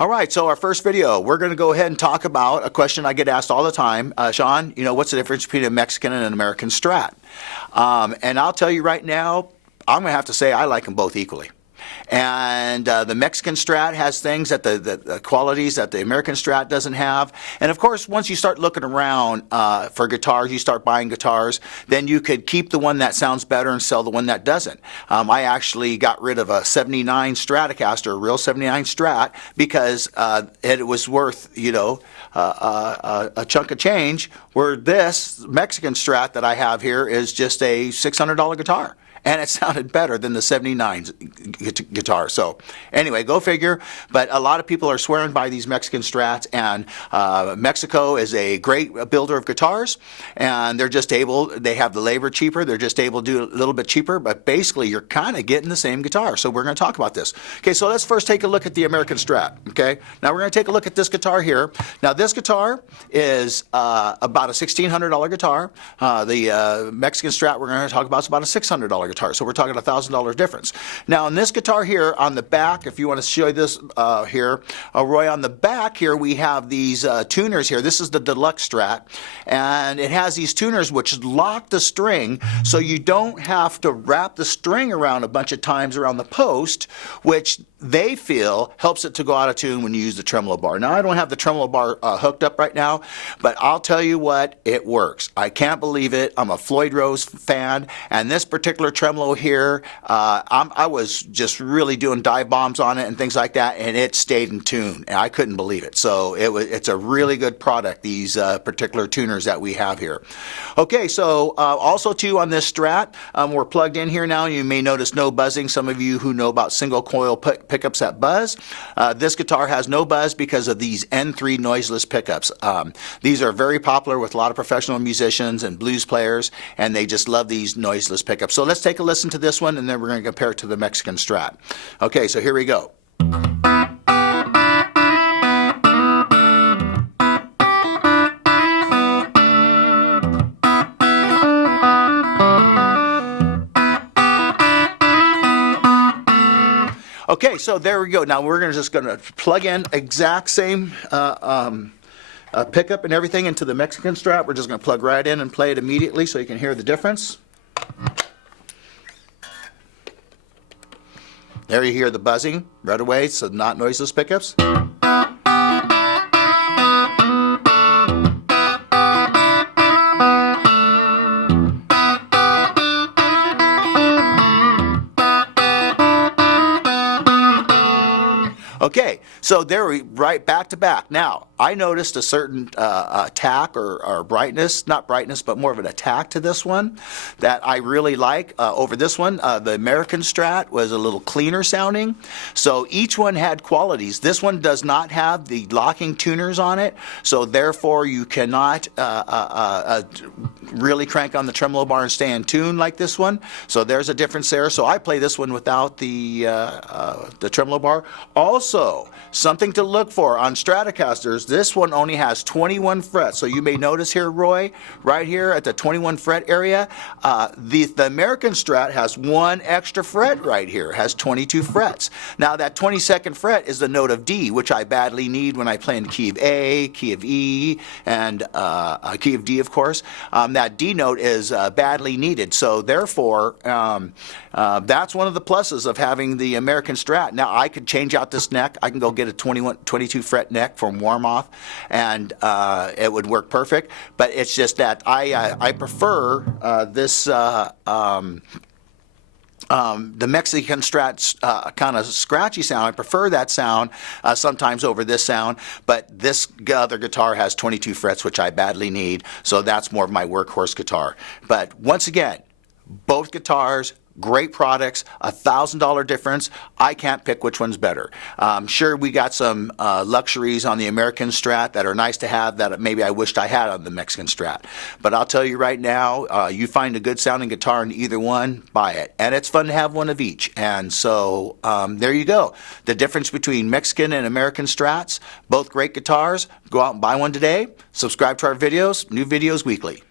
All right, so our first video, we're going to go ahead and talk about a question I get asked all the time. Shawn, what's the difference between a Mexican and an American Strat? And I'll tell you right now, I'm going to have to say I like them both equally. And the Mexican Strat has things that the qualities that the American Strat doesn't have. And of course, once you start looking around for guitars, you start buying guitars, then you could keep the one that sounds better and sell the one that doesn't. I actually got rid of a 79 Stratocaster, a real 79 Strat, because it was worth, a chunk of change, where this Mexican Strat that I have here is just a $600 guitar. And it sounded better than the 79 guitar. So anyway, go figure. But a lot of people are swearing by these Mexican Strats, and Mexico is a great builder of guitars, and they have the labor cheaper, they're just able to do it a little bit cheaper, but basically you're kind of getting the same guitar. So we're going to talk about this. Okay, so let's first take a look at the American Strat. Okay, now we're going to take a look at this guitar here. Now this guitar is about a $1,600 guitar. The Mexican Strat we're going to talk about is about a $600 guitar. So we're talking $1,000 difference. Now on this guitar here on the back, if you want to show you this here, Roy, on the back here we have these tuners here. This is the Deluxe Strat, and it has these tuners which lock the string, so you don't have to wrap the string around a bunch of times around the post, which they feel helps it to go out of tune when you use the tremolo bar. Now I don't have the tremolo bar hooked up right now, but I'll tell you what, it works. I can't believe it. I'm a Floyd Rose fan, and this particular tremolo here, I was just really doing dive bombs on it and things like that, and it stayed in tune, and I couldn't believe it. So it's a really good product, these particular tuners that we have here. Okay, so also too on this Strat, we're plugged in here now. You may notice no buzzing. Some of you who know about single coil pickups that buzz. This guitar has no buzz because of these N3 noiseless pickups. These are very popular with a lot of professional musicians and blues players, and they just love these noiseless pickups. So let's take a listen to this one, and then we're going to compare it to the Mexican Strat. Okay, so here we go. Okay, so there we go. Now we're just going to plug in exact same pickup and everything into the Mexican Strat. We're just going to plug right in and play it immediately so you can hear the difference. There you hear the buzzing right away, so not noiseless pickups. Okay, so they're right back to back. Now, I noticed a certain attack or brightness, not brightness, but more of an attack to this one that I really like over this one. The American Strat was a little cleaner sounding, so each one had qualities. This one does not have the locking tuners on it, so therefore you cannot really crank on the tremolo bar and stay in tune like this one. So there's a difference there. So I play this one without the tremolo bar. Also, something to look for on Stratocasters, this one only has 21 frets. So you may notice here, Roy, right here at the 21 fret area, the American Strat has one extra fret right here, has 22 frets. Now that 22nd fret is the note of D, which I badly need when I play in the key of A, key of E, and key of D, of course. That D note is badly needed. So therefore, that's one of the pluses of having the American Strat. Now I could change out this neck. I can go get a 22 fret neck from Warmoth, and it would work perfect. But it's just that I prefer this the Mexican Strat's kind of scratchy sound. I prefer that sound sometimes over this sound, but this other guitar has 22 frets, which I badly need, so that's more of my workhorse guitar. But once again, both guitars, great products, $1,000 difference. I can't pick which one's better. Sure, we got some luxuries on the American Strat that are nice to have that maybe I wished I had on the Mexican Strat. But I'll tell you right now, you find a good sounding guitar in either one, buy it. And it's fun to have one of each. And so there you go. The difference between Mexican and American Strats, both great guitars. Go out and buy one today. Subscribe to our videos, new videos weekly.